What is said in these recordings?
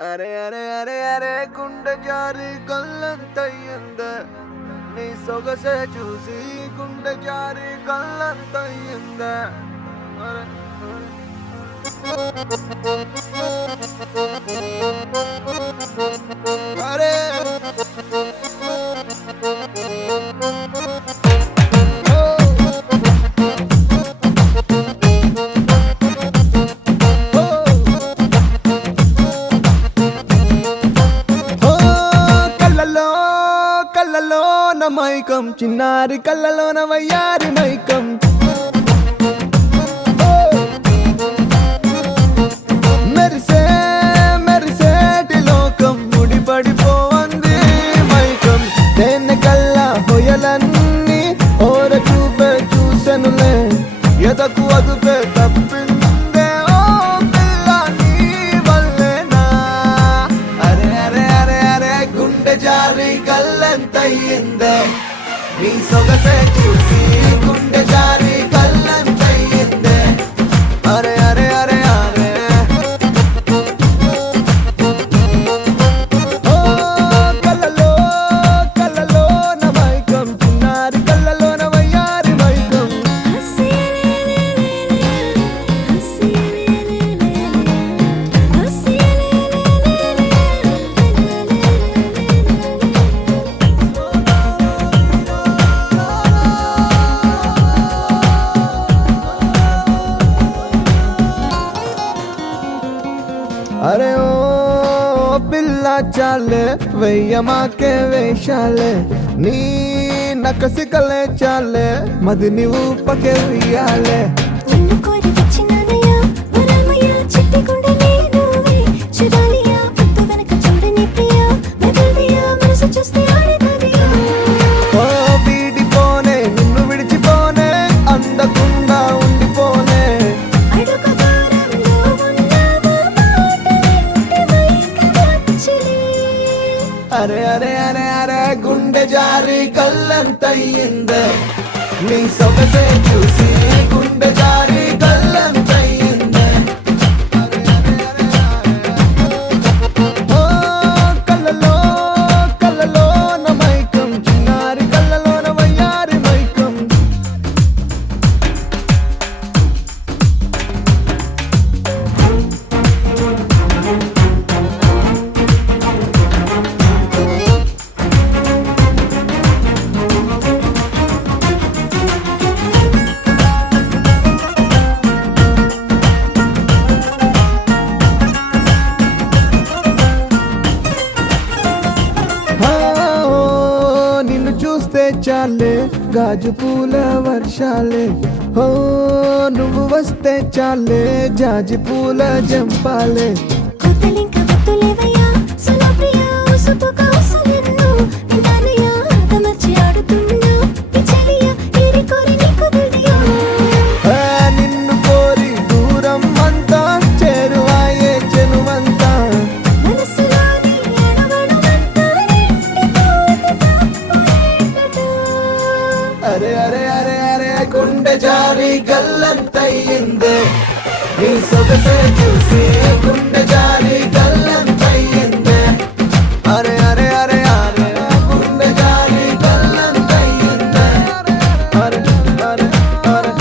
అరే అరే అరే అరే గుండె జారి కళ్ళంతయ్యిందే నీ సొగసే చూసి గుండె జారి కళ్ళంతయ్యిందే అరే అరే కళ్ళలోన మైకం చిన్నారి కళ్ళలోన వయ్యారి మైకం మెరిసే మెరిసేటి లోకం ముడిపడిపోవంది మైకం తేనె కళ్ళ హొయలన్నీ ఓర చూపే చూసెనులే ఎదకు అదుపే తప్పిందే ఓ పిల్ల నీ వల్లేనా అరే అరే అరే అరే గుండె జారి కళ్ళంతయ్యిందే నీ సొగసే చూసి గుండె జారి కళ్ళంతయ్యిందే అరే అరే అరే అరే ఓ కళ్ళలో కళ్ళలోన మైకం చిన్నారి కళ్ళలోన వయ్యారి మైకం అరే ఓ పిల్ల చాలే వెయ్యమాకే వేషాలే నీ నకసికలే చాలే మది నీవు పకే వెయ్యాలే ఓ వీడిపోనే నిన్ను విడిచిపోనే అందకుండా ఉండిపోనే అరే అరే అరే అరే గుండె జారి కళ్ళంతయ్యిందే నీ సొగసే చూసి గుండె జారి కళ్ళంతయ్యిందే అరే అరే అరే ఓ కళ్ళలో కళ్ళలోన మైకం చిన్నారి కళ్ళలోన వయ్యారి మైకం నిన్ను చూస్తే చాలే గాజు పూల వర్షాలే ఓ నువ్వు వస్తే చాలే జాజి పూల జంపాలే నిన్ను కోరి దూరం అంతా చేరువాయే చెనువంతా అరే అరే అరే అరే గుండె జారి కళ్ళంతయ్యిందే నీ సొగసే చూసి గుండె జారి కళ్ళంతయ్యిందే అరే అరే అరే అరే గుండె జారి కళ్ళంతయ్యిందే అరే అరే అరే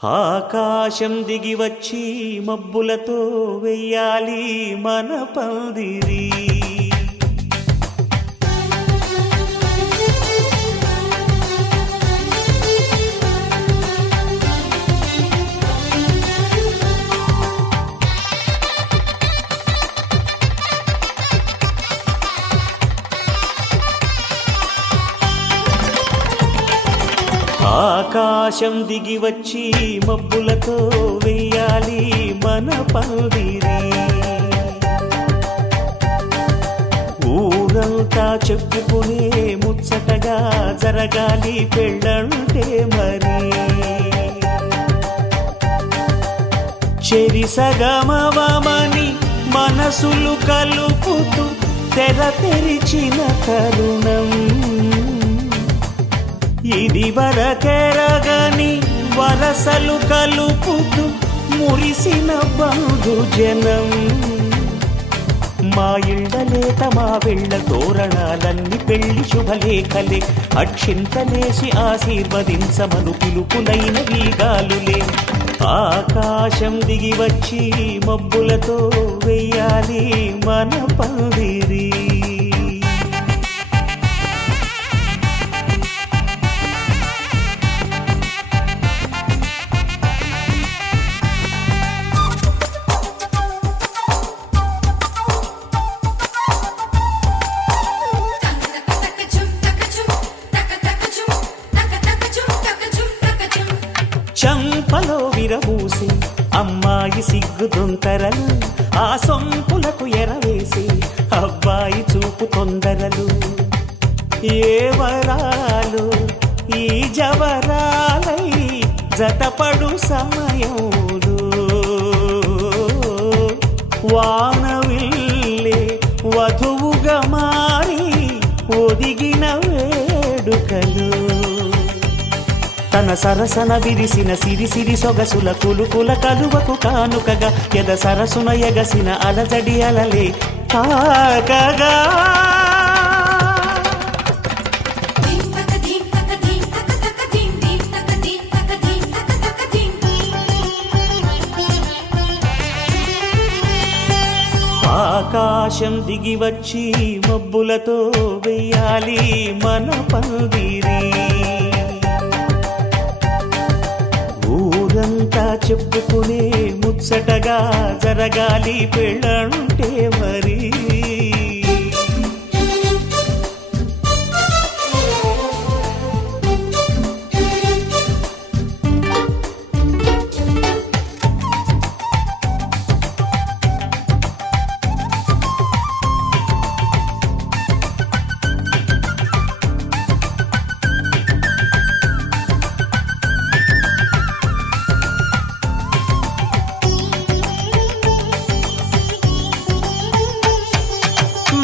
ఆకాశం దిగి వచ్చి మబ్బులతో వెయ్యాలి మన పందిరి ఆకాశం దిగి వచ్చి మబ్బులతో వెయ్యాలి మన పందిరి ఊరంతా చెప్పుకునే ముచ్చటగా జరగాలి పెళ్ళంటే మరి చెరిసగమవమని మనసులు కలుపుతూ తెర తెరిచిన తరుణం ఇది వరకెరగని వరసలు కలుపుతూ మురిసిన బంధు జనం. మా ఇళ్ళలేత మా వెళ్ళ తోరణాలన్నీ పెళ్లి శుభలేఖలే, అక్షింతలేసి ఆశీర్వదించమను పిలుపులైన వీగాలులే. ఆకాశం దిగి వచ్చి మబ్బులతో వెయ్యాలి మన పందిరి. చంపలో విరబూసి అమ్మాయి సిగ్గు దొంతరలు, ఆ సొంపులకు ఎరవేసి అబ్బాయి చూపు తొందరలు. ఏ వరాలు ఈ జవరాలై జతపడు సమయంలో, వానవిల్లే వధువుగా మారి ఒదిగిన వేడుకలు. తన సరసన విరిసిన సిరిసిరి సొగసుల కులుకుల కలువకు కానుకగా, ఎద సరసున ఎగసిన అలజడి అలలే తాకగా. ఆకాశం దిగి వచ్చి మబ్బులతో వెయ్యాలి మన పందిరి. ఊరంతా చెప్పుకునే ముచ్చటగా జరగాలి పెళ్ళంటే మరి.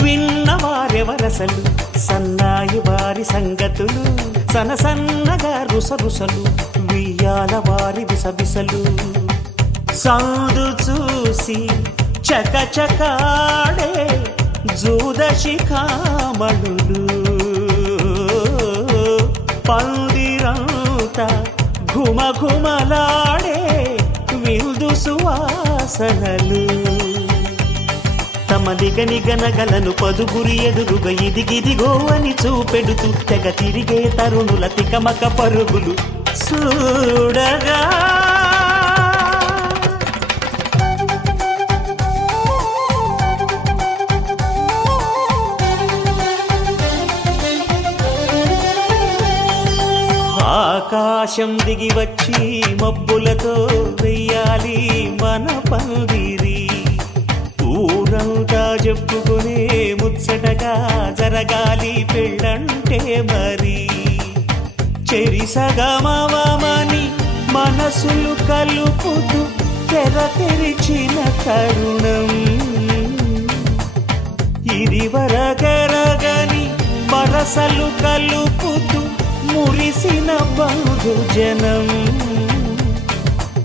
విన్నవారెవరసలు సన్నాయి వారి సంగతులు, సనసన్నగా రుసరుసలు వియ్యాల వారి విసవిసలు. సాధు చూసి చకచకాడే జూదశిఖామణులు, పందిరంతా ఘుమఘుమలాడే విందు సువాసనలు. తమ నిగనిగనగలను పదుగురి ఎదురుగా ఇదిగిదిగో అని చూపెడుతూ తెగ తిరిగే తరుణుల తికమక పరుగులు చూడగా. ఆకాశం దిగి వచ్చి మబ్బులతో వెయ్యాలి మన పందిరి. ఊరంతా చెప్పుకునే ముచ్చటగా జరగాలి పెళ్ళంటే మరి. చెరిసగమవమని మనసులు కలుపుతూ తెర తెరిచిన తరుణం. ఇది వరగరగని వరసలు కలుపుతూ మురిసిన బంధు జనం.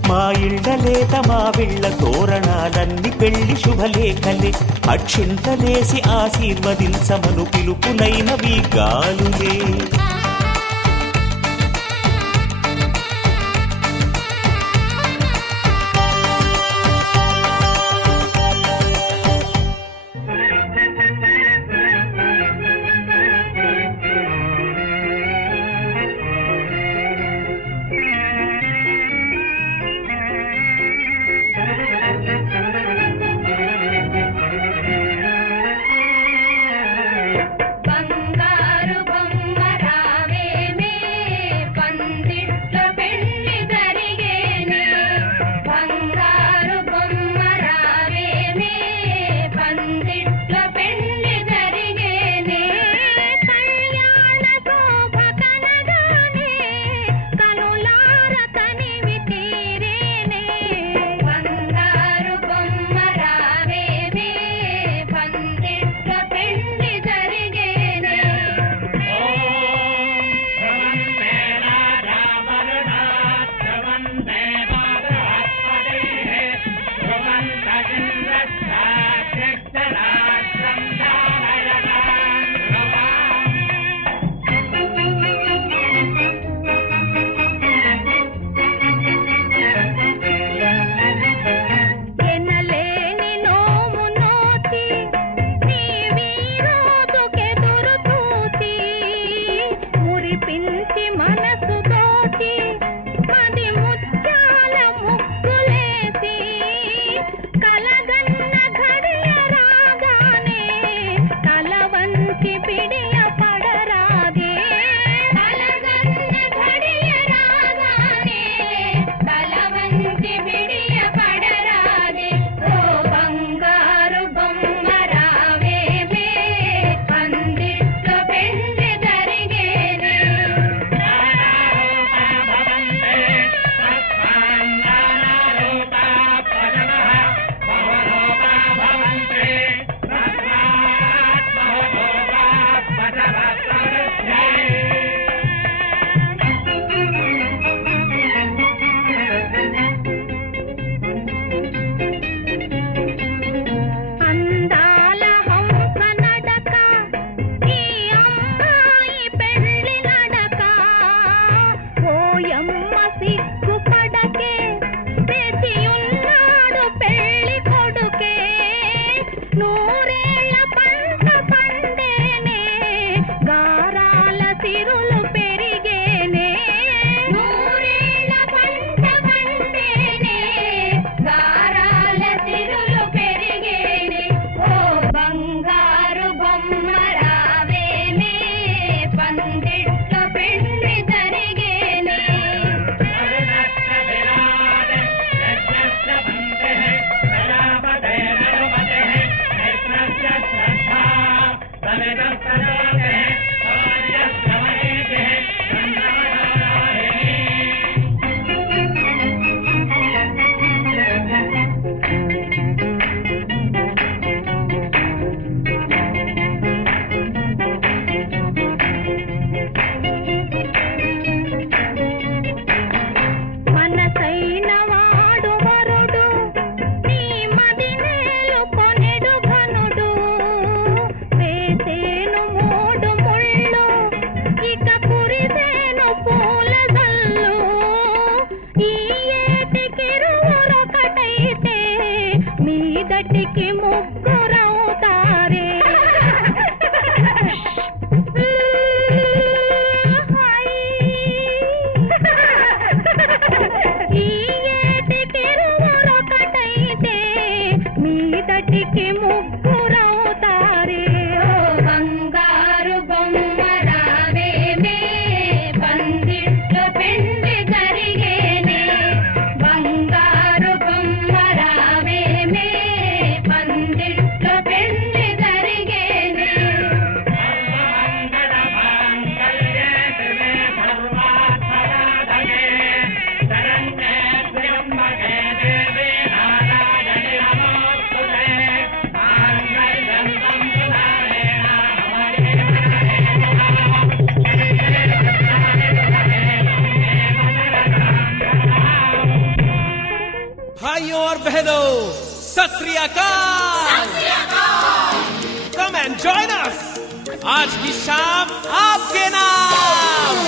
మా ఇళ్ళలేత మా వీళ్ళ తోరణాలన్నీ పెళ్లి శుభలేఖలే, అక్షింతలేసి ఆశీర్వదించమను పిలుపులైన వీగాలులే. బంగారు బొమ్మరా बहनों, सत श्री अकाल। Come and join us. आज की शाम आपके नाम।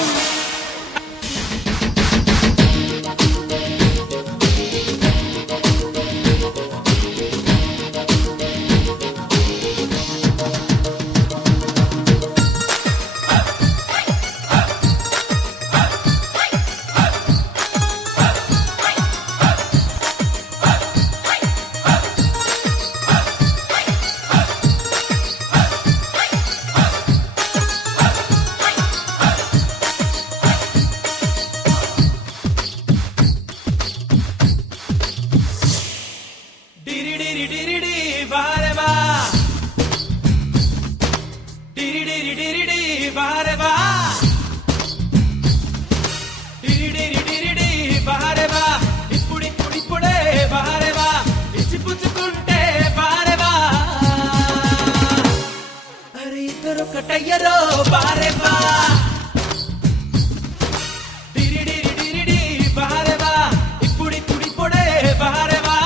కటయ్యరో బారేవా డిరిడిరిడిరిడి బారేవా ఇప్పుడిప్పుడిప్పుడే బారేవా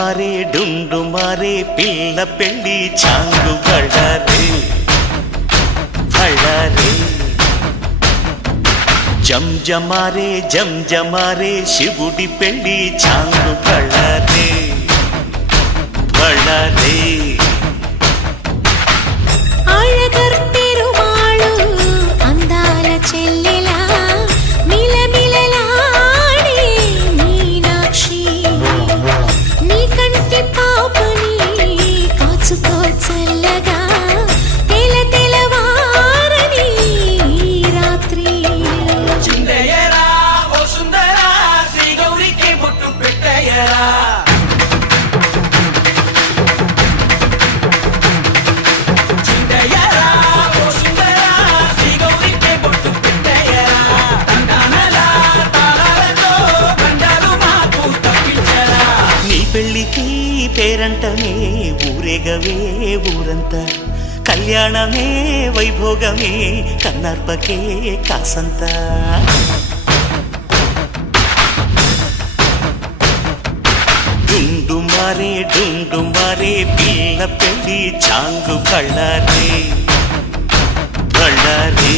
మారే డుండు మారే పిల్ల పెళ్ళి చాంగు బళ్ళారే బళ్ళారే జం జమారే శివుడి పెళ్ళి చాంగు బళ్ళారే బళ్ళారే అళగర్ పెరుమాళు అందాల చెల్లెలా మిలమిలలాడే మీనాక్షి నీ కంటి పాపని కాచుకో చల్లగా తెల తెలవారని రాత్రి చిందయ్యరా ఓ సుందరా శ్రీ గౌరికి బొట్టు పెట్టయ్యరా చిందయ్యరా ఓ సుందరా శ్రీ గౌరికి బొట్టు పెట్టయ్యరా తండానలా తాళాలతో గండాలు మాకు తప్పించరా నీ పెళ్ళికి పేరంటమే ఊరేగవే ఊరంతా కళ్యాణమే వైభోగమే కన్నార్పకే కాసంత డుండు మారే పిల్ల పెళ్ళి చాంగు బళ్ళారే బళ్ళారే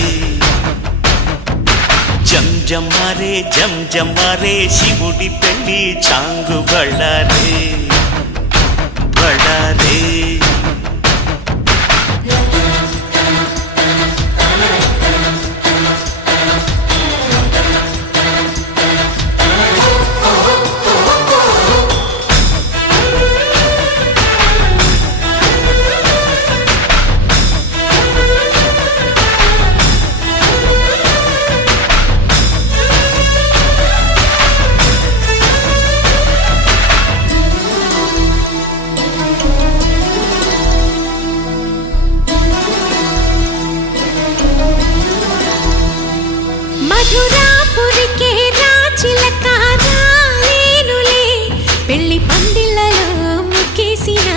జం జమారే శివుడి పెళ్ళి చాంగు బళ్ళారే బళ్ళారే మధురాపురికే రాచిలక రాలేనులే పెళ్లి పందిళ్ళలో ముక్కేసిన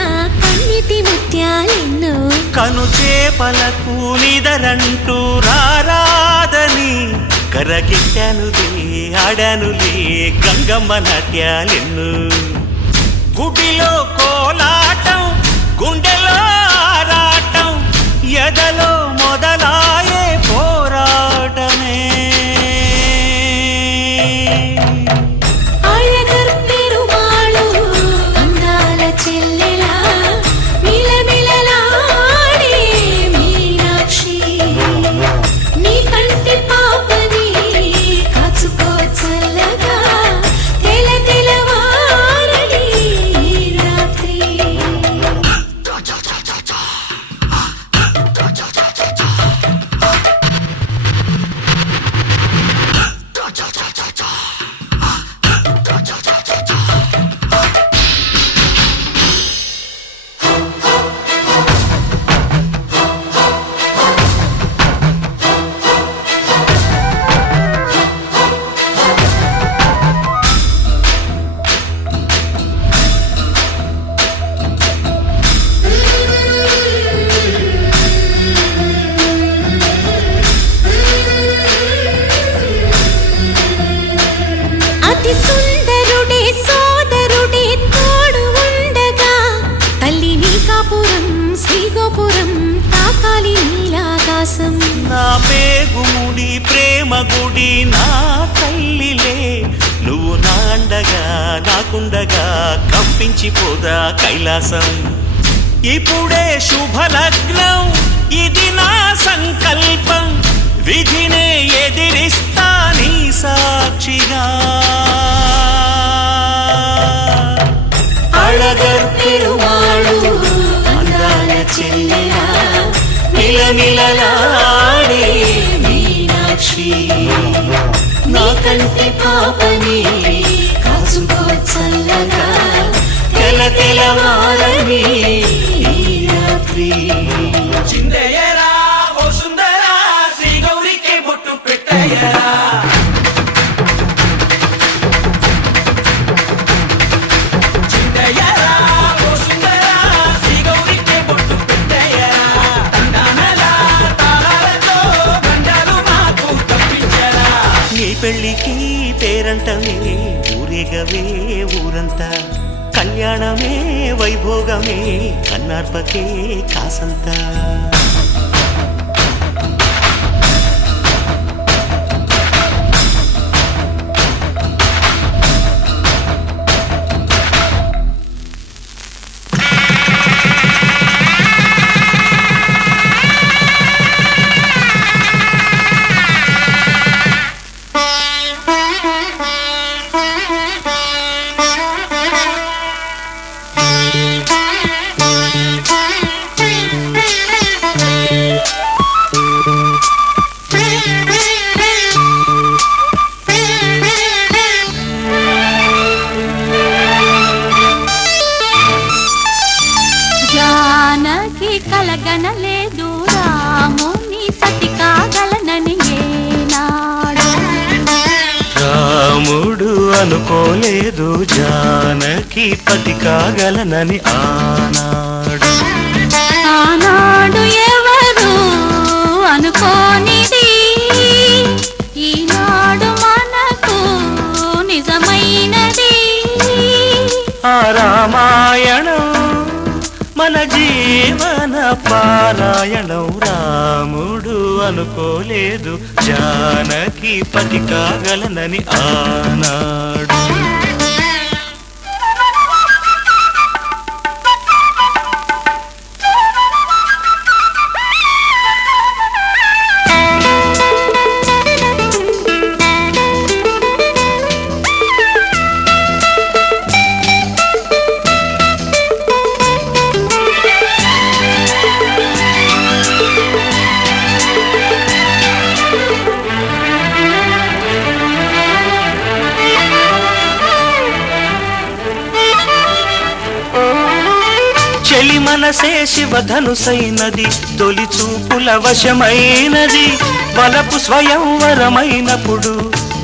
కన్నిటి ముత్యాలెన్నో కను చేపలకు నిదరంటూ రారాదని కరగిట్టానులే ఆడానులే గంగమ్మ నాట్యాలెన్ను గుడిలో కోలాటం గుండెలో ఆరాటం ఎదలో మొదలాయే పోరాటమే అళగర్ పెరుమాళు అందాల చెల్లెలా మిలమిలలాడే మీనాక్షి నీ కంటి పాపని కాచుకో చల్లగా తెల తెలవారని రాత్రి అతి సుందరుడే సోదరుడే తోడు ఉండగా తల్లి నీ కాపురం శ్రీగోపురం తాకాలి నీలాకాశం నా పేగుముడి ప్రేమ గుడి నా తల్లిలే నువ్వు నాండగా నాకుండగా కంపించిపోదా కైలాసం ఇప్పుడే శుభలగ్నం ఇది నా సంకల్పం విధినే ఎదిరిస్తా నీ సాక్షిగా అళగర్ పెరుమాళు అందాల చెల్లెలా మిలమిలలాడే మీనాక్షి నా కంటి పాపని కాచుకో చల్లగా తెల తెలవారని రాత్రి చిందయ్యరా ఓ సుందరా శ్రీ గౌరికి బొట్టు పెట్టయ్యరా చిందయ్యరా ఓ సుందరా శ్రీ గౌరికి బొట్టు పెట్టయ్యరా తండానలా తాళాలతో గండాలు మాకు తప్పించరా నీ పెళ్ళికి పేరంటమే ఊరేగవే ఊరంతా కళ్యాణమే వైభోగమే కన్నార్పకే కాసంత కలగనలేదు రాముని సతి కాగలనని ఏనాడు రాముడు అనుకోలేదు జానకి పతి కాగలనని ఆనాడు ఆనాడు ఎవరు అనుకోనిది ఈనాడు మనకు నిజమైనది ఆ రామాయణం మన జీవన పారాయణం రాముడు అనుకోలేదు జానకి పతి కాగలనని ఆనాడు చెలి మనసే శివధనుసైనది తొలి చూపుల వశమైనది వలపు స్వయంవరమైనప్పుడు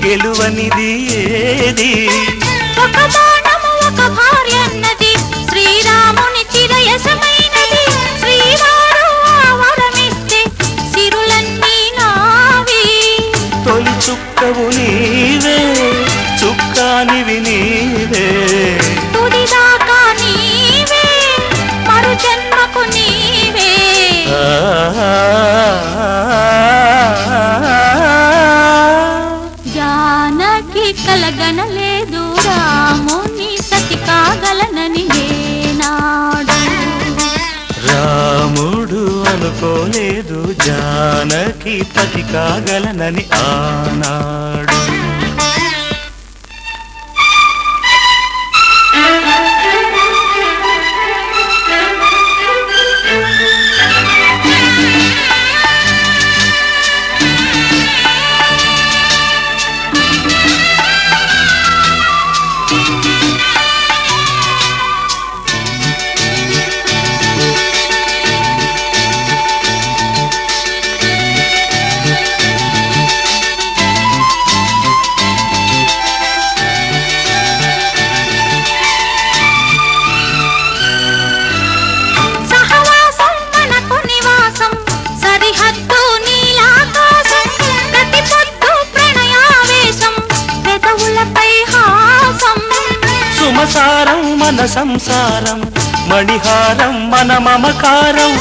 గెలువనిది ఏది ఒక బాణము ఒక భార్య అన్నది శ్రీరాముని చిరయసమైనది శ్రీవారు వరమిస్తే సిరులన్నీ నావి తొలి చుక్కవు నీవే చుక్కానివి నీవే తుదిదాకా నీవే మరు జన్మకు నీవే జానకి కలగనలేదు రాముని సతి కాగలనని ఏనాడు రాముడు అనుకోలేదు జానకి పతి కాగలనని ఆనాడు సుమసారం మన సంసారం మణిహారం మన మమకారం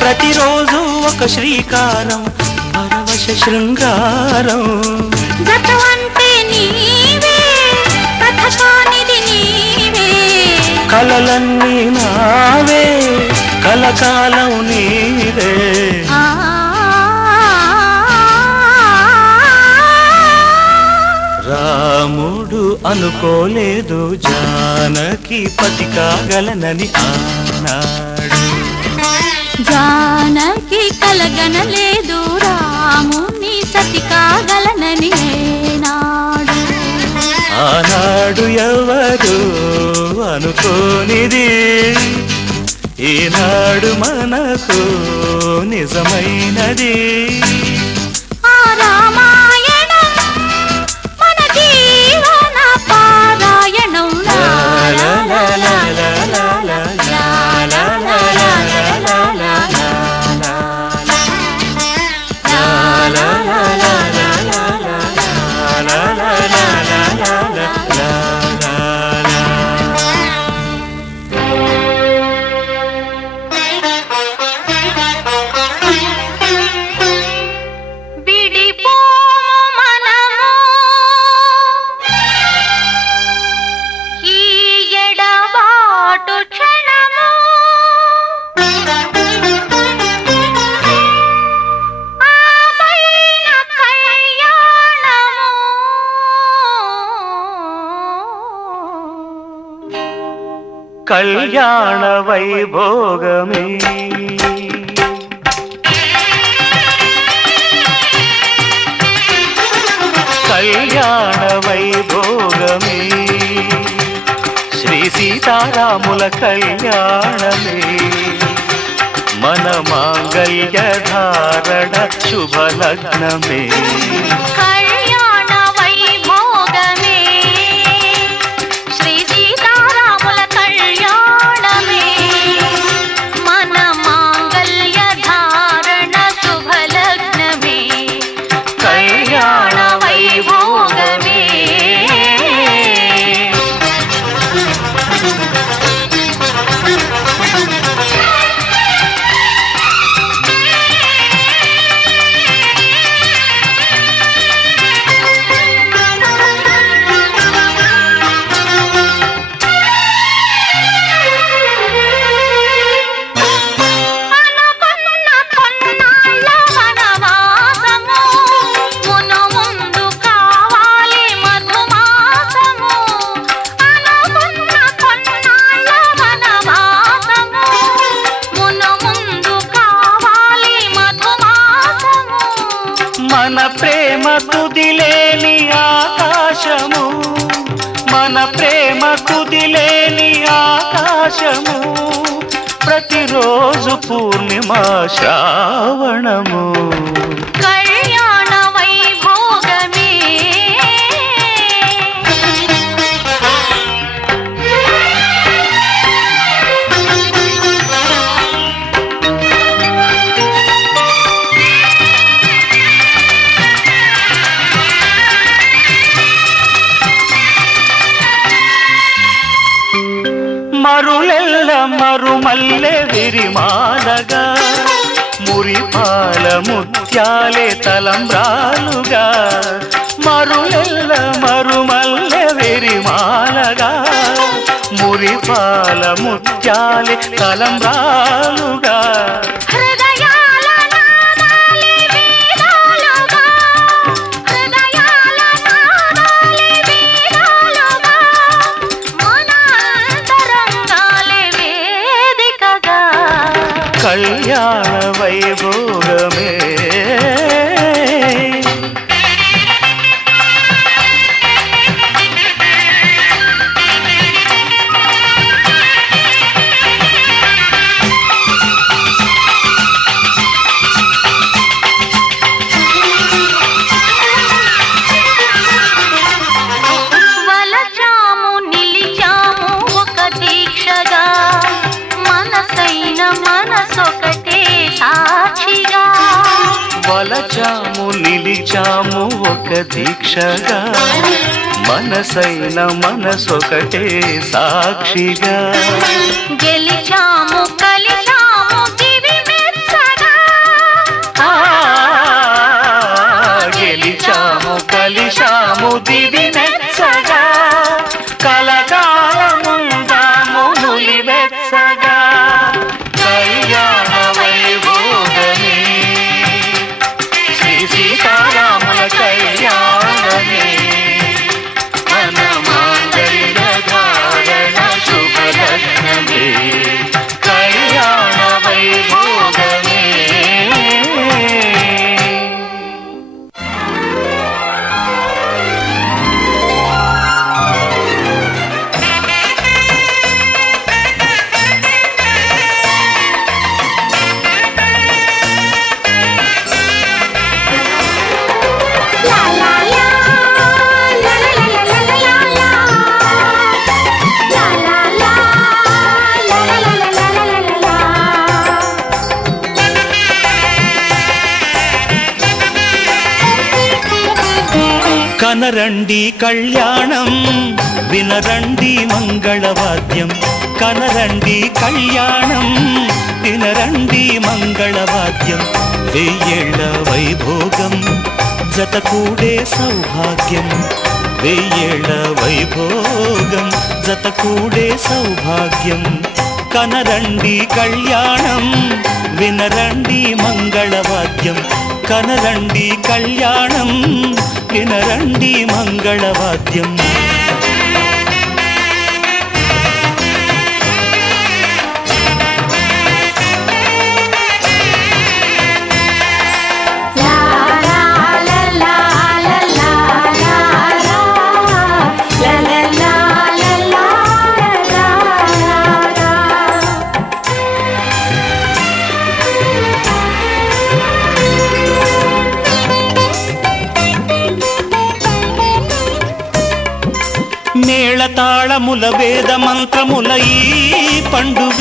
ప్రతిరోజు ఒక శ్రీకారం పరవశ శృంగారం జతవంటే నీవే కథకానిది నీవే కలలన్నీ నావే కలకాలం నీవే రాముడు అనుకోలేదు జానకి పతి కాగలనని ఆనాడు జానకి కలగనలేదు రాముని సతి కాగలనని ఏనాడు ఆనాడు ఎవరు అనుకోనిది ఈనాడు మనకు నిజమైనది ఆ రామాయణం మన జీవన పారాయణం లా లా లా లా లా లా లా లా లా లా లా లా లా కళ్యాణ వైభోగమే కళ్యాణ వైభోగమే శ్రీ సీతారాముల కళ్యాణమే మన మాంగళ్య ధారణ శుభలగ్నమే కళ్యాణ వైభోగమే శ్రీ సీతారాముల కళ్యాణమే మన మాంగళ్య ధారణ శుభలగ్నమే కళ్యాణ వైభోగమే మన ప్రేమ తుదిలేని ఆకాశము మన ప్రేమ తుదిలేని ఆకాశము ప్రతిరోజు పూర్ణిమ శ్రావణము కళ్యాణ వైభోగమే మరులెల్ల మరుమల్లె విరిమాలగా మురిపాల ముత్యాలే తలంబ్రాలుగా మరులెల్ల మరుమల్లె విరిమాలగా మురిపాల ముత్యాలే తలంబ్రాలుగా హృదయాల నాదాలి వీణాలుగా హృదయాల నాదాలి వీణాలుగా మన అంతరంగాలే వేదికగా కళ్యాణ వైభోగమే వలచాము నిలిచాము ఒక దీక్షగా మనసైన మనసొకటే సాక్షిగా వలచాము నిలిచాము ఒక దీక్షగా మనసైన మనసొకటే సాక్షిగా గెలిచాము కలిచాము దివి మెచ్చగా ఆ, గెలిచాము కలిశాము దివి మెచ్చగా కలకాలముందాము నులివెచ్చగా కళ్యాణ వైభోగమే శ్రీ సీతారాముల కళ్యాణమే మన మాంగళ్య ధారణ శుభలగ్నమే కళ్యాణ వైభోగమే లా లా లా లా లా లా లా లా లా లా లా లా లా కనరండి కళ్యాణం వినరండి మంగళవాద్యం కనరండి కళ్యాణం వినరండి మంగళవాద్యం వెయ్యేళ్ల వైభోగం జతకూడే సౌభాగ్యం వెయ్యేళ్ల వైభోగం జతకూడే సౌభాగ్యం కనరండి కళ్యాణం వినరండి మంగళవాద్యం కనరండి కళ్యాణం వినరండి మంగళవాద్యం తాళముల వేద మంత్రముల ఈ పండుగ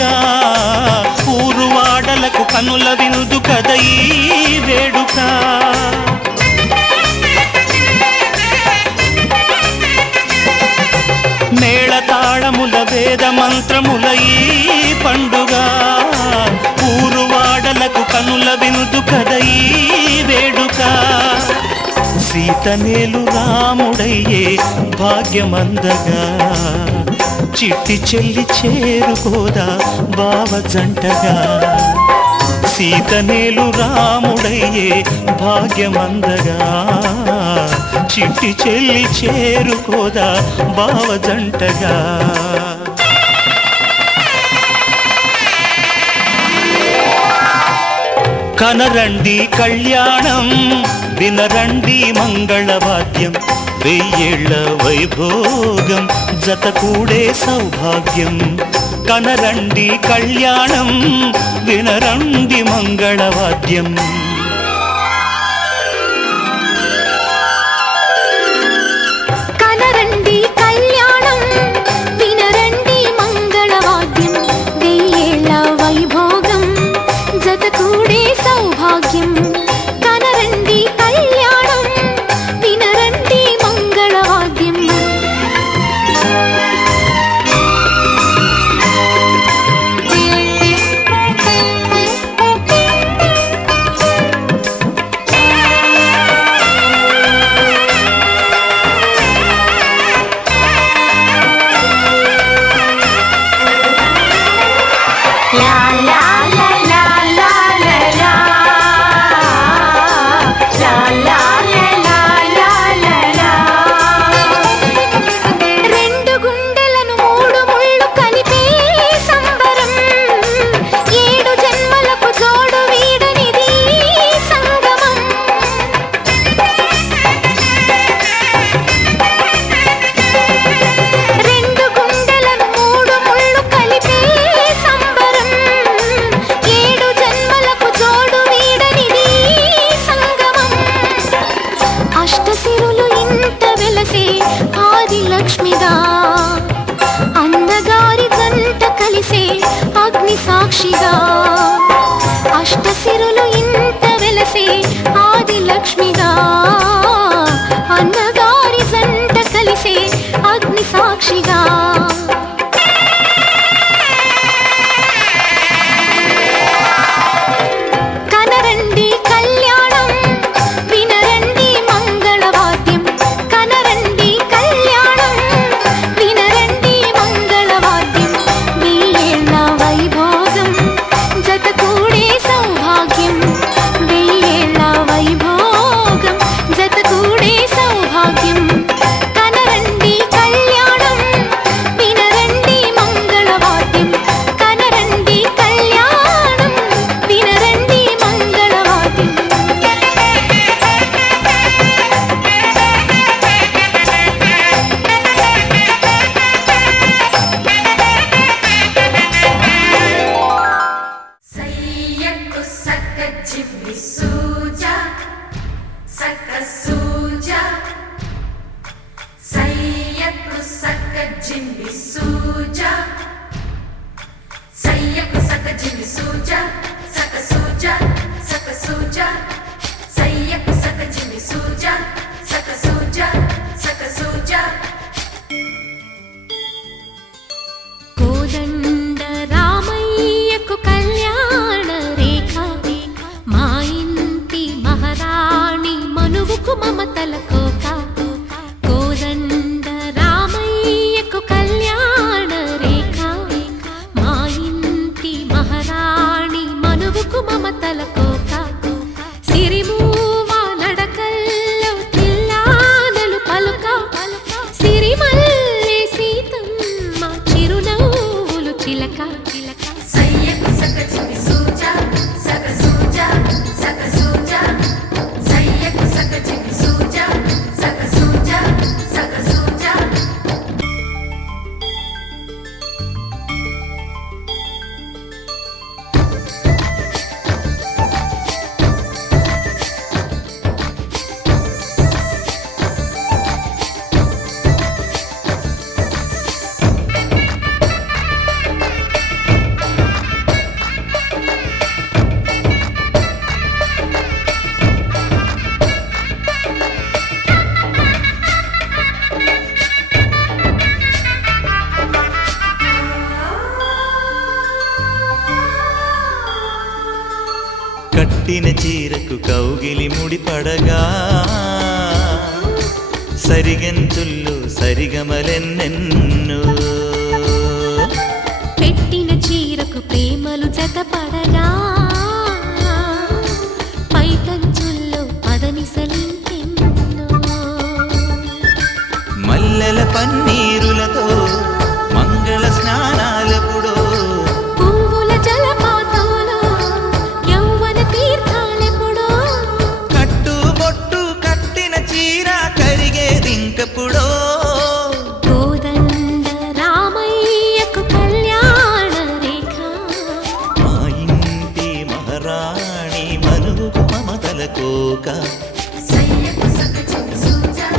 ఊరువాడలకు కనుల వినుదు కద ఈ వేడుక మేళ తాళముల వేద మంత్రముల ఈ పండుగ ఊరువాడలకు కనుల వినుదు కద ఈ వేడుక సీతనేలు రాముడయ్యే భాగ్యమందగా చిట్టి చెల్లి చేరుకోదా బావ జంటగా సీతనేలు రాముడయ్యే భాగ్యమందగా చిట్టి చెల్లి చేరుకోదా బావ జంటగా కనరండి కళ్యాణం వినరండి మంగళవాద్యం వెయ్యేళ్ల వైభోగం జత కూడే సౌభాగ్యం కనరండి కళ్యాణం వినరండి మంగళవాద్యం కనరండి కళ్యాణం వినరండి మంగళవాద్యం వెయ్యేళ్ల వైభోగం జత కూడే సౌభాగ్యం కనరండి కళ్యాణం వినరండి మంగళవాద్యం లా లా లా లా లా లా లా లా లా లా లా రెండు గుండెలను మూడు ముళ్ళు కలిపే సంబరం ఏడు జన్మలకు జోడు వీడనిది సంగమం రెండు గుండెలను మూడు ముళ్ళు కలిపే సంబరం ఏడు జన్మలకు జోడు వీడనిది సంగమం అష్టసిరులు ఇంట వెలసే ఆది లక్ష్మిగా అన్నగారి జంట కలిసే అగ్ని సాక్షిగా అష్టసిరులు ఇంట వెలసే ఆది లక్ష్మిగా అన్నగారి జంట కలిసే అగ్ని సాక్షిగా కనరండి కళ్యాణం వినరండి మంగళవాద్యం కనరండి కళ్యాణం వినరండి మంగళవాద్యం వెయ్యేళ్ల వైభోగం జత కూడే సౌభాగ్యం వెయ్యేళ్ల వైభోగం జత కూడే సౌభాగ్యం కనరండి కళ్యాణం వినరండి మంగళవాద్యం కనరండి కళ్యాణం వినరండి మంగళవాద్యం సయ్యకు సక్క చిమ్మి సూజా సక్క సూజా సయ్యకు సక్క జిమ్మి సూజా సయ్యకు సక్క జిమ్మి సూజా సక్క సూజా సక్క సూజా సయ్యకు సక్క జిమ్మి సూజా సక్క సూజా సక్క సూజా కోదండ రామయ్యకు కళ్యాణ రేఖ మా ఇంటి మహారాణి మనువుకు మమతల కోక కోదండ రామయ్యకు కళ్యాణ రేఖ మా ఇంటి మహారాణి మనువుకు మమతల కోక సిరిమూవ నడకల్లో తిల్లానలు పలుక సిరిమల్లె సీతమ్మ చిరునవ్వులు చిలక సయ్యకు సక్క జిమ్మి సూజా సక్క సూజా సక్క సూజా సయ్యకు సక్క జిమ్మి సూజా సక్క సూజా సక్క సూజా కట్టిన చీరకు కౌగిలి ముడిపడగా సరిగంచుల్లో సరిగమలెన్నెన్నో పెట్టిన చీరకు ప్రేమలు జతపడగా పైకంచుల్లో పదనిసలింకెన్నో మల్లెల పన్నీరులతో మంగళ స్నానాలెప్పుడో పువ్వుల జలపాతంలో యౌవన తీర్థాలెప్పుడో కట్టుబొట్టు కట్టిన చీర కరిగేదింకప్పుడో కోదండ రామయ్యకు కళ్యాణ రేఖ మా ఇంటి మహారాణి మనువుకు మమతల కోక సయ్యకు సకచిమి సూజా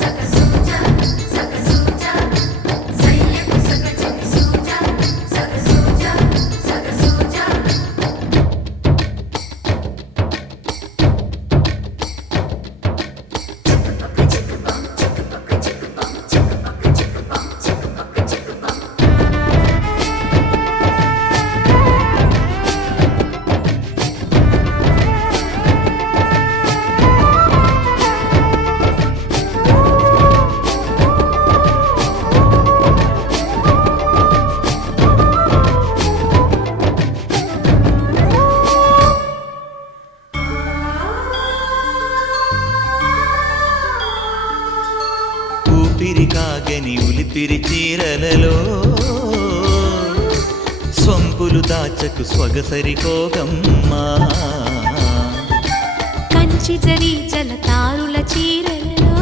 సక సూజా సక సూజా సయ్యకు సకచిమి సూజా సక సూజా సక సూజా ఊపిరి కాగని ఉలిపిరి చీరలలో స్వంపులు దాచకు స్వగసరి కోగమ్మా కంచి జరి జలతారుల చీరలలో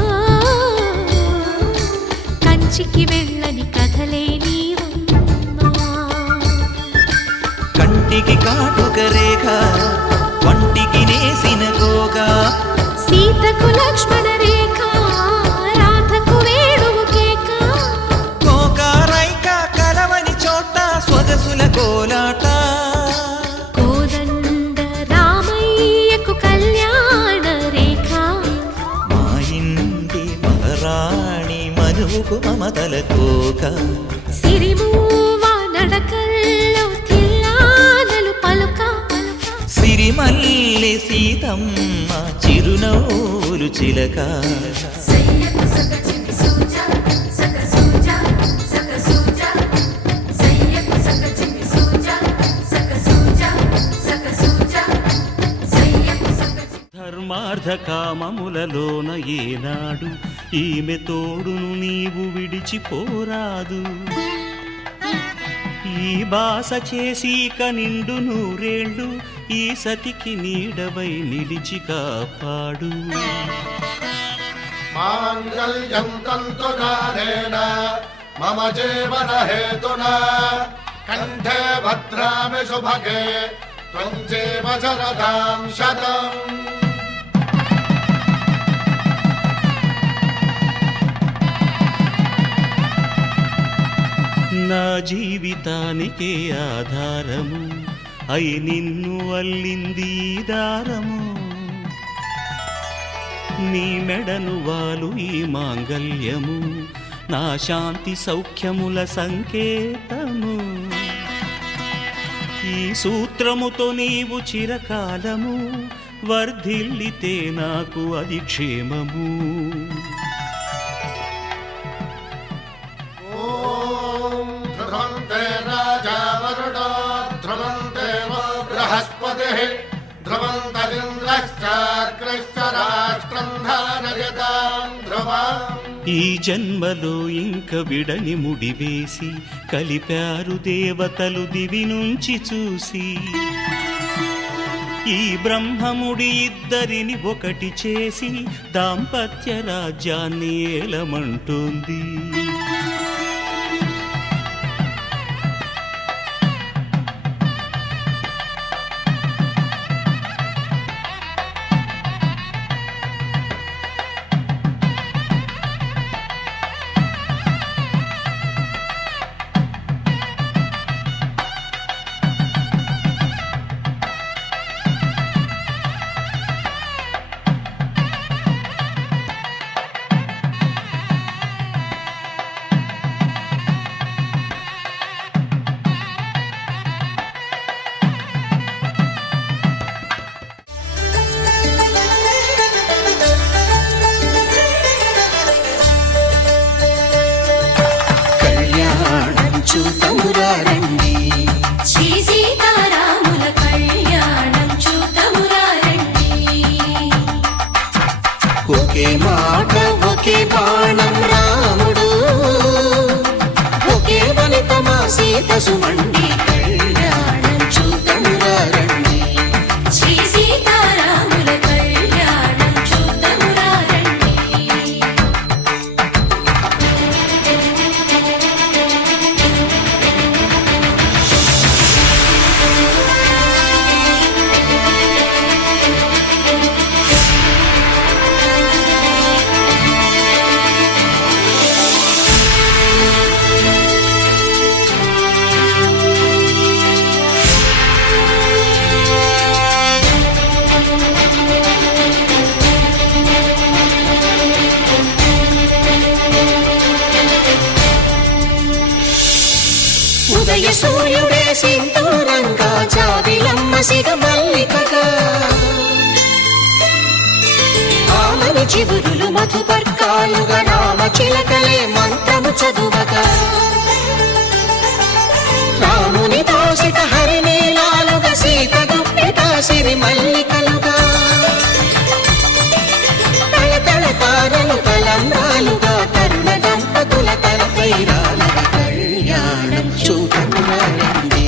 కంచికి వెళ్ళని కథలే నీవమ్మా కంటికి కాటుక రేఖ వంటికి నేసిన కోగా సీతకు లక్ష్మణ రేఖ రాధకు వేణువు కేక కోకారైక కలవని చోట స్వగసుల కోలాట కోదండ రామయ్యకు కళ్యాణ రేఖ మా ఇంటి మహారాణి మనువుకు మమతల కోక సిరిమూవ నడకల్లో తిల్లానలు పలుక సిరిమల్లి సీతమ్మ చిరునవ్వులు చిలక సయ్యకు సకచిమి సూజా సక సూజా సక సూజా సయ్యకు సకచిమి సూజా సక సూజా సక సూజా సయ్యకు సకచిమి ధర్మార్థ కామములలోన ఏనాడు ఈమె తోడును నీవు విడిచిపోరాదు ఈ బాస చేసి నిండు నూరేళ్ళు ఈ సతికి నీడవై నిలిచి కాపాడు మాంగళ్యం తంతునానేన మమ జీవన హేతునా కంఠే భద్రామి శుభగే త్వం జీవ శరదాం శతం నా జీవితానికే ఆధారము అయి నిన్ను అల్లింది ఈ దారము నీ మెడను వాలు ఈ మాంగల్యము నా శాంతి సౌఖ్యముల సంకేతము ఈ సూత్రముతో నీవు చిరకాలము వర్ధిల్లితే నాకు అది క్షేమము ఓం ధ్రువంతే రాజా వరుణో ధ్రువంతే వో బృహస్పతిః ధ్రువంతరింద్రశ్చాగ్రశ్చ రాష్ట్రం ధారయతాం ధ్రువం ఈ జన్మలో ఇంక విడని ముడివేసి కలిపారు దేవతలు దివి నుంచి చూసి ఈ బ్రహ్మముడి ఇద్దరిని ఒకటి చేసి దాంపత్య రాజ్యాన్ని ఏలమంటోంది పసుమండి కళ్యాణం చూద్దామురా రండి. శ్రీ సీతారాముల కళ్యాణం చూద్దామురా రండి. ఉదయ సూర్యుడే సింధూరంగా జాబిలమ్మ సిగ మల్లికగా ఆమని చిగురులు మధుపర్కాలుగా రామ చిలకలే మంత్రము చదువగా రాముని దోసిట హరినీలాలుగా సీత గుప్పిట సిరి మల్లికలుగా తళతళ తారలు తలంబ్రాలుగా తరుణ దంపతుల తలపై రాలగా కళ్యాణం చూద్దామురా రండి.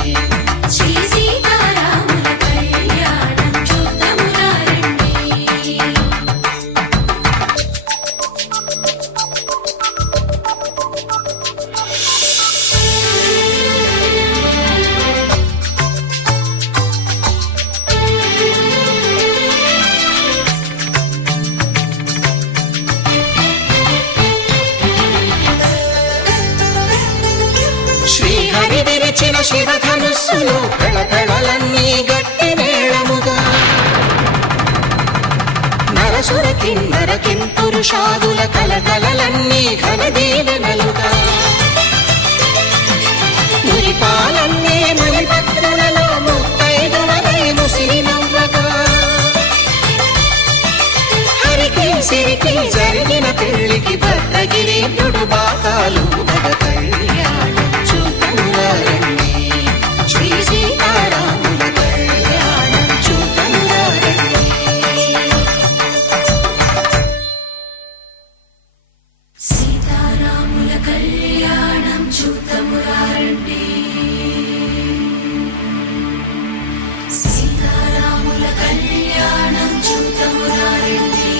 శ్రీ సీతారాముల కళ్యాణం చూద్దామురా రండి. శ్రీహరి విరిచిన శివధనుస్సులు కళకళలన్నీ గట్టి మేళముగా నరసుర కిన్నర కింపురుషాదుల కలకలలన్నీ ఘన దీవెనలుగా మురిపాలన్నీ మణిపత్రులలో ముత్తైదువలై ముసిరి నవ్వగా హరికి సిరికి జరిగిన పెళ్లికి భద్రగిరీంద్రుడు బాకాలు మగ కళ్యాణం చూద్దామురా రండి. శ్రీ సీతారాముల కళ్యాణం చూద్దామురా రండి. సీతారాముల కళ్యాణం చూద్దామురా రండి. సీతారాముల కళ్యాణం చూద్దామురా రండి.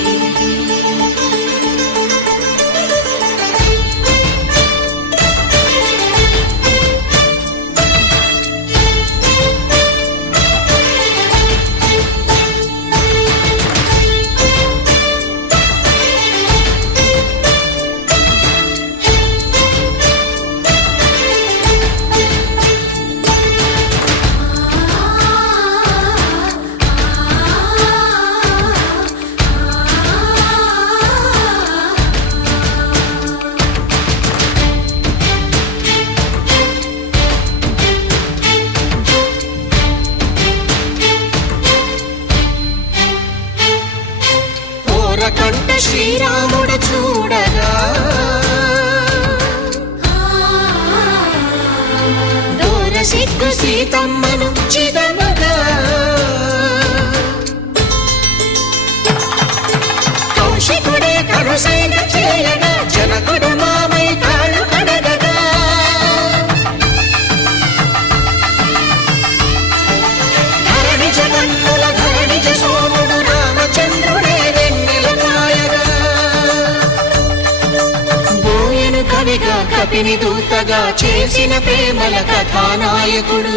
ఓరకంట శ్రీరాముడు చూడగా దూర సిగ్గు సీతమ్మను చిదమగా కౌశికుడే కరుసైన చేయగా జనకుడు మామై కాళ్ళు కడగగా ధరణి జగన్నుల ధరణిజ సోముడు రామచంద్రుడే వెన్నెల కాయగా బోయను కవిగా కపిని దూతగా చేసిన ప్రేమల కథానాయకుడు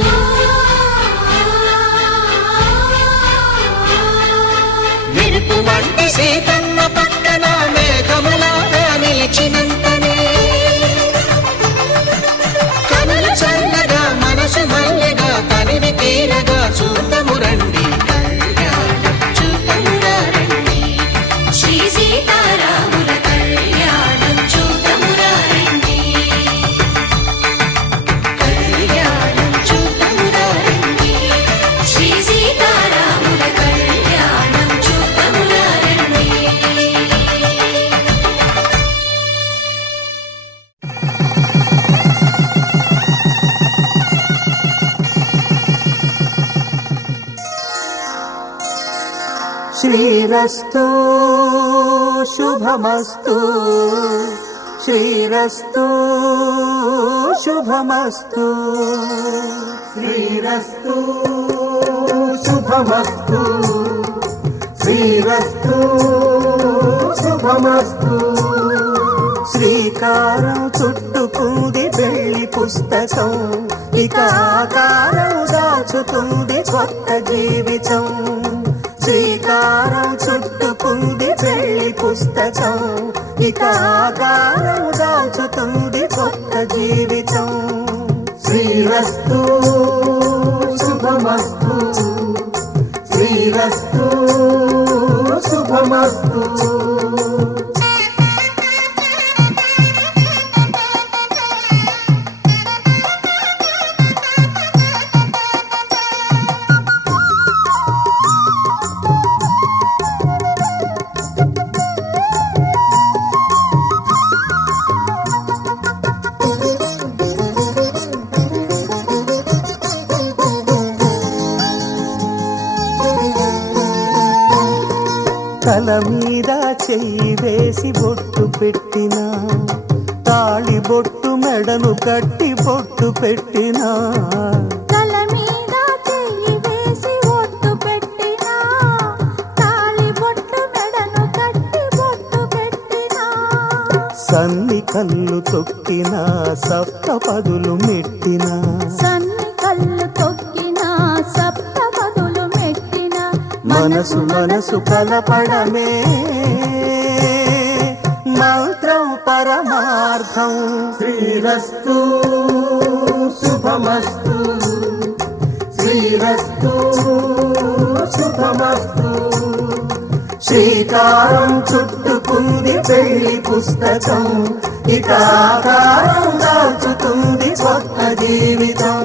మెరుపు వంటి సీతమ్మ పక్కన మేఘములాగా నిలిచినంతనే కనులు చల్లగా మనసు మల్లెగా తనివి తీరగా చూద్దాము రండి కళ్యాణం చూద్దామురా రండి. శ్రీ సీతారాముల కళ్యాణం చూద్దామురా రండి. కళ్యాణం చూద్దామురా రండి. శ్రీ సీతారాముల కళ్యాణం చూద్దామురా రండి. శ్రీరస్తు శుభమస్తు శ్రీరస్తు శుభమస్తు శ్రీరస్తు శుభమస్తు శ్రీరస్తు శుభమస్తు శ్రీకారం చుట్టుకుంది పెళ్లి పుస్తకం ఇక ఆకారం దాచుతుంది కొత్త జీవితం శ్రీకారం చుట్టుకుంది పెళ్లి పుస్తకం ఇక ఆకారం దాచుతుంది కొత్త జీవితం శ్రీరస్తు శుభమస్తు శ్రీరస్తు శుభమస్తు తల మీద చెయ్యి వేసి బొట్టు పెట్టినా తాళి బొట్టు మెడను కట్టి బొట్టు పెట్టినా తల మీద చెయ్యి వేసి బొట్టు పెట్టినా తాళి బొట్టు మెడను కట్టి బొట్టు పెట్టినా సన్ని కళ్ళు తొక్కినా సప్త పదులు మెట్టినా సన్ని కళ్ళు తొక్కినా సప్త పదులు మెట్టినా మనసు మనసు కలపడమే మంత్రం పరమార్థం శ్రీరస్తు శుభమస్తు శ్రీరస్తు శుభమస్తు శ్రీకారం చుట్టుకుంది పెళ్లి పుస్తకం ఇక ఆకారం దాచుతుంది కొత్త జీవితం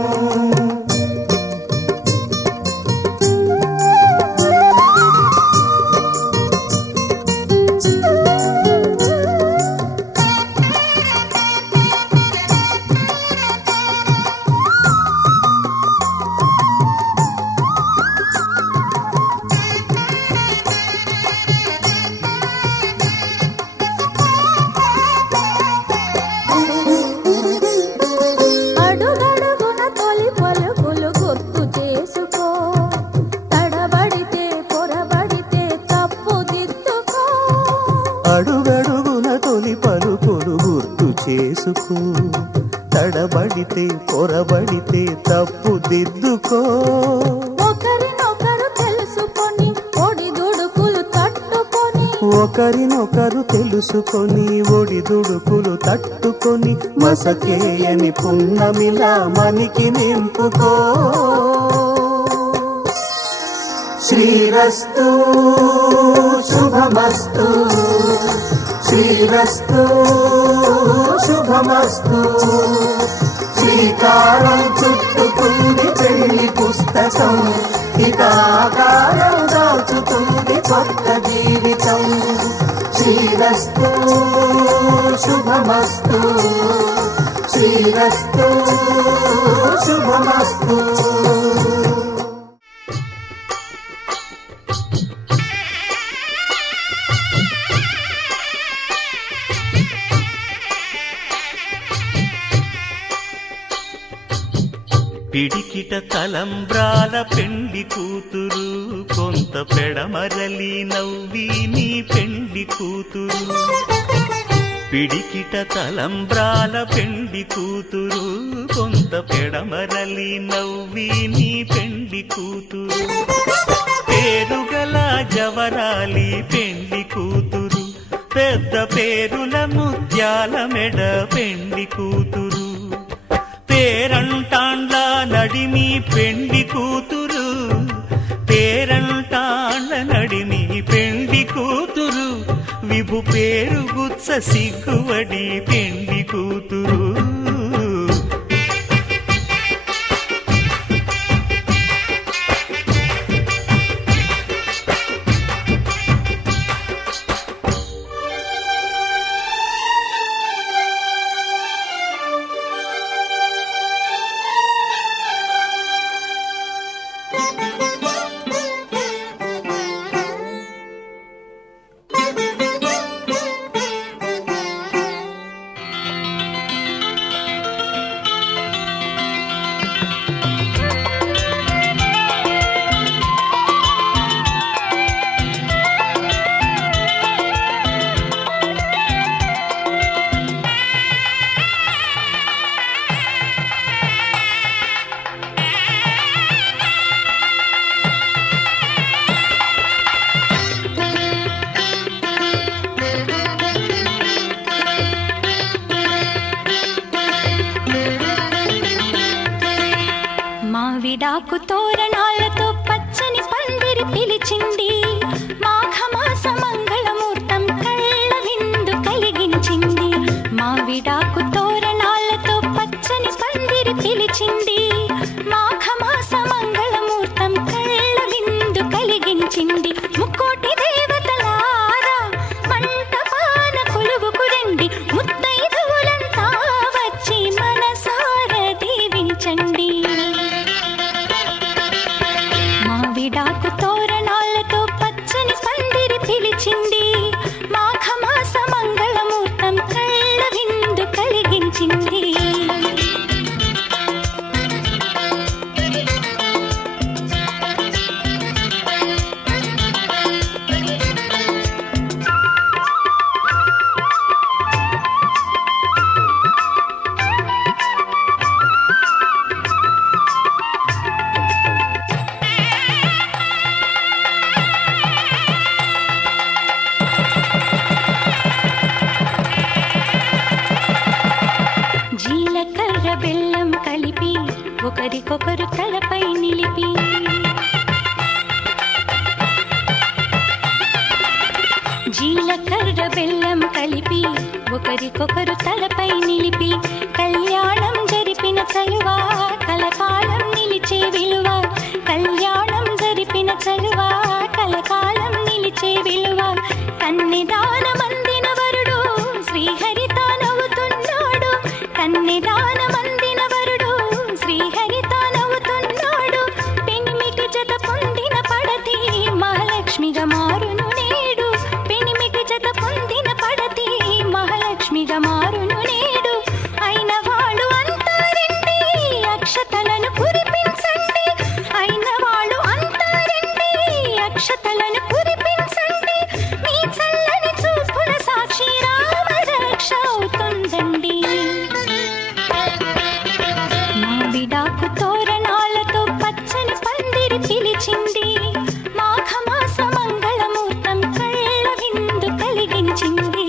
అడుగడుగున తొలి పలుకులు గుర్తు చేసుకో తడబడితే పొరబడితే తప్పు దిద్దుకో అడుగడుగున తొలి పలుకులు గుర్తు చేసుకో తడబడితే పొరబడితే తప్పు దిద్దుకో ఒకరినొకరు తెలుసుకొని ఒడిదుడుకులు తట్టుకొని ఒకరినొకరు తెలుసుకొని ఒడిదుడుకులు తట్టుకొని మసకేయని పున్నమిలా మనికి నింపుకో శ్రీరస్తు శుభమస్తు శ్రీరస్తు శుభమస్తు శ్రీకారం చుట్టుకుంది పెళ్లి పుస్తకం ఇక ఆకారం దాచుతుంది కొత్త జీవితం శ్రీరస్తు శుభమస్తు శ్రీరస్తు శుభమస్తు పిడికిట తలంబ్రాల పెండి కూతురు కొంత పెడమరలి నవ్వి నీ పెండి కూతురు పిడికిట తలంబ్రాల పెండి కూతురు కొంత పెడమరలి నవ్వి నీ పెండి కూతురు పేరుగల జవరాలి పెండి కూతురు పెద్ద పేరుల ముత్యాల మెడ పెండి కూతురు పేరంటాండ్ల నడిమి పెండి కూతురు పేరంటాండ్ల నడిమి పెండి కూతురు విభు పేరు గుత్స సిగ్గువడి పెండి కూతురు తోరణాలతో పచ్చని పందిరి పిలిచింది మాఘమాస మంగళమూర్తం కళ్ళ విందు కలిగించింది మావిడాకు తోరణాలతో పచ్చని పందిరి పిలిచింది మాఘమాస మంగళమూర్తం కళ్ళ విందు కలిగించింది ముక్కోటి దేవతలారా మంటపాన కొలువుకు రండి ముత్తైదువులంతా వచ్చి మనసారా దీవించండి మావిడాకు తోరణాలతో పచ్చని పందిరి పిలిచింది మాఘమాస మంగళమూర్తం కళ్ళ విందు కలిగించింది జీలకర్ర బెల్లం కలిపి ఒకరికొకరు తలపై నిలిపి జీలకర్ర బెల్లం కలిపి ఒకరికొకరు తలపై నిలిపి కళ్యాణం జరిపిన చలువ కలకాలం నిలిచే విలువ కళ్యాణం జరిపిన చలువ కలకాలం నిలిచే విలువ కన్నెదానమందిన వరుడు శ్రీహరి తానవుతున్నాడు కన్నెదానమందిన వరుడు శ్రీహరి తానవుతున్నాడు పెనిమిటి జత పొందిన పడతి మహాలక్ష్మిగా మారును నేడు పెనిమిటి జత పొందిన పడతి మహాలక్ష్మిగా మారును నేడు అయిన వాడు అంతా రండి అక్షతలను కురిపించండి అయిన వాడు అంతా రండి అక్షతలను కురిపించండి మీ చల్లని చూపుల సాక్షి రామరక్ష అవుతుందండి మావిడాకు తోరణాలతో పచ్చని పందిరి పిలిచింది మాఘమాస మంగళమూర్తం కళ్ళ విందు కలిగించింది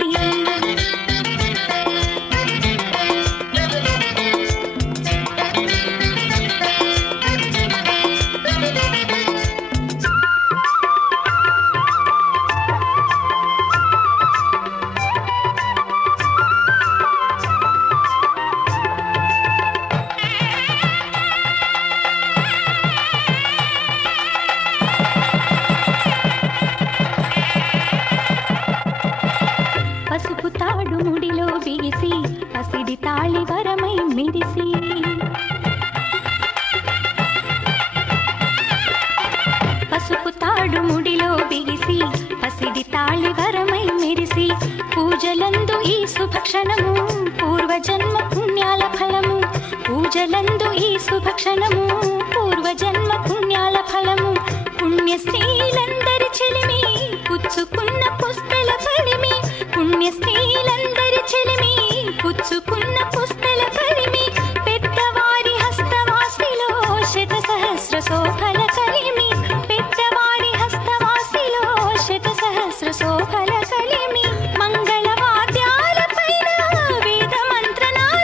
పసుపు తాడు ముడిలో బిగిసి పసిడి తాళి వరమై మిడిసి పసుపు తాడు ముడిలో బిగిసి పసిడి తాళి వరమై మెరిసి పూజలందు ఈ శుభక్షణము పూర్వజన్మ పుణ్యాల ఫలము పూజలందు ఈ శుభక్షణము పూర్వజన్మ పుణ్యాల ఫలము పుణ్యశ్రీలందరి చెలిమి పుచ్చుకున్న పుస్తల పరిమి పుణ్యశ్రీలందరి చెలిమి పుచ్చుకున్న పుస్తల పరిమి పెద్దవారి హస్తవాసిలో శత సహస్ర శోభల కలిమి పెద్దవారి హస్తవాసిలో శత సహస్ర శోభల కలిమి మంగళవాద్యాల పైన వేద మంత్రనాదాల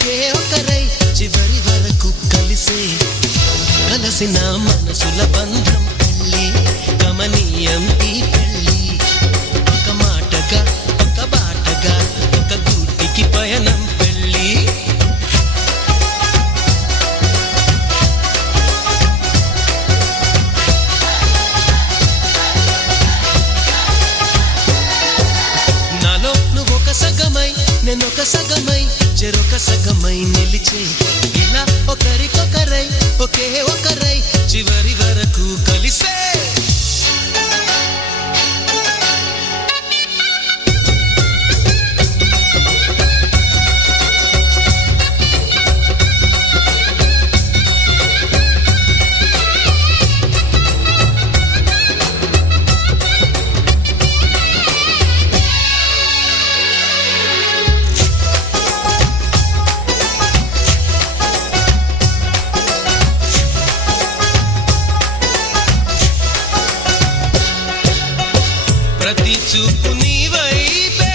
ఒకే ఒకరై చివరి వరకు కలిసే కలసిన మనసుల బంధం పెళ్ళి గమనీయం ఈ పెళ్ళి ఒక మాటగా ఒక బాటగా ఒక గూటికి పయనం పెళ్ళి నాలో నువ్వొక సగమై నేనొక సగమై చెరొక సగమై నిలిచే ఇలా ఒకరికొకరై ఒకే ఒకరై చివరి వరకు కలిసే ప్రతి చూపు నీ వైపే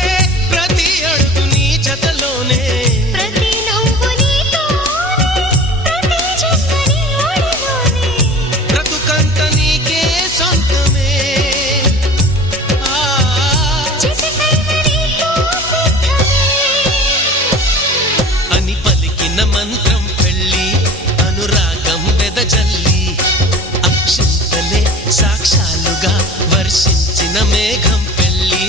ప్రతి అడుగు నీ జతలోనే ప్రతి నవ్వు నీతోనే ప్రతి జన్మ నీ ఒడిలోనే బ్రతుకంత నీకే సొంతమే చిటికైన నీతో సిద్ధమే అని పలికిన మంత్రం పెళ్ళి అనురాగం వెదజల్లి అక్షంతలే సాక్షాలుగా వర్షించిన మేఘం పెళ్ళి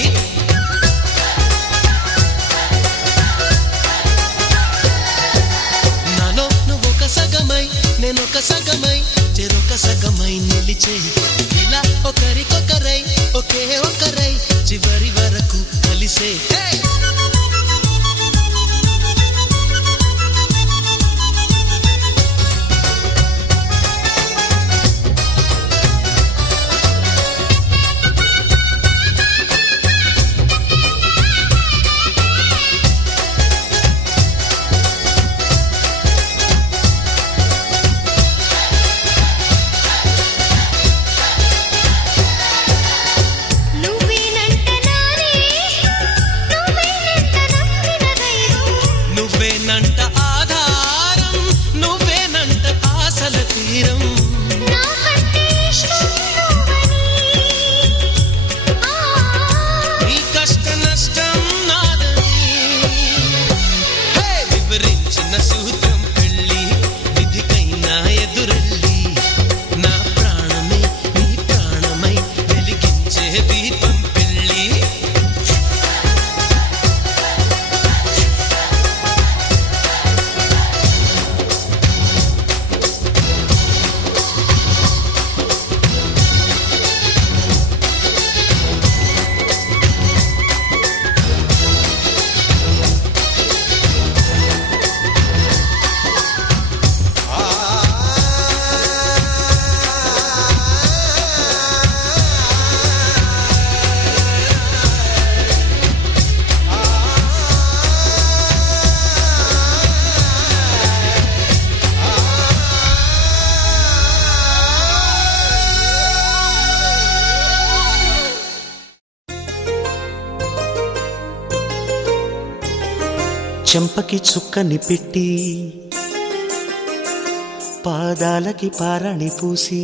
నాలో నువ్వొక సగమై నేనొక సగమై చెరొక సగమై నిలిచే ఇలా ఒకరికొకరై ఒకే ఒకరై చివరి వరకు కలిసే నువ్వేనంట నానేస్తా నువ్వేనంట నమ్మిన దైవం నువ్వేనంట ఆధారం నువ్వేనంట ఆశల తీరం నాకంటే ఇష్టం నువ్వని నీ కష్ట నష్టం నాదని వివరించిన సూత్రం పెళ్ళి విధికైనా ఎదురెళ్ళి నా ప్రాణమే నీ ప్రాణమై వెలిగించే దీపం పెళ్ళి చెంపకి చుక్కని పెట్టి పాదాలకి పారాణి పూసి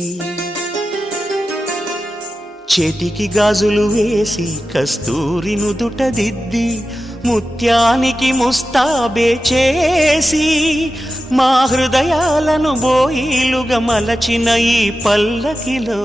చేతికి గాజులు వేసి కస్తూరి నుదుట దిద్ది ముత్యానికి ముస్తాబే చేసి మా హృదయాలను బోయిలుగా మలచిన ఈ పల్లకిలో